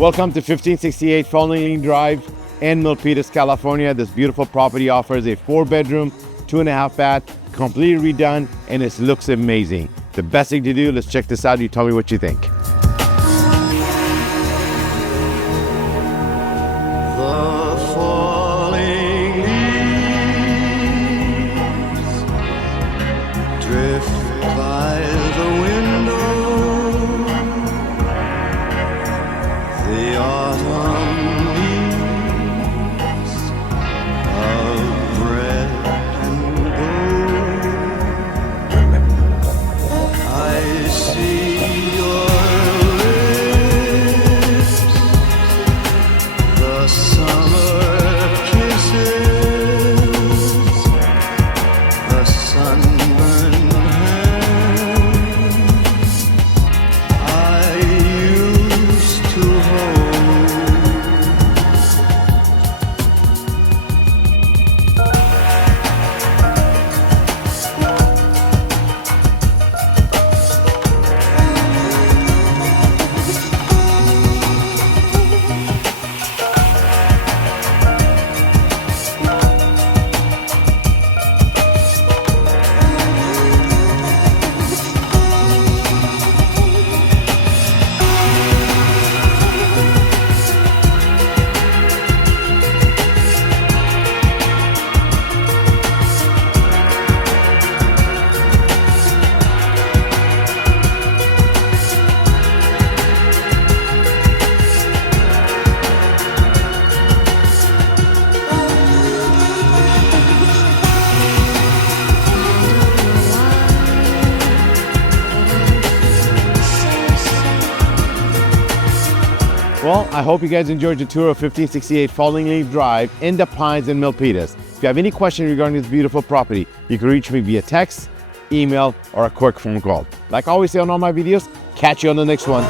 Welcome to 1568 Falling Lane Drive in Milpitas, California. This beautiful property offers a 4-bedroom, 2.5 bath, completely redone, and it looks amazing. The best thing to do, let's check this out. You tell me what you think. The falling leaves drift by the window. The autumn leaves of red and gold. I see your lips, the summer kisses, the sunburned hands I used to hold. Well, I hope you guys enjoyed the tour of 1568 Falling Leaf Drive in the Pines in Milpitas. If you have any questions regarding this beautiful property, you can reach me via text, email, or a quick phone call. Like I always say on all my videos, catch you on the next one.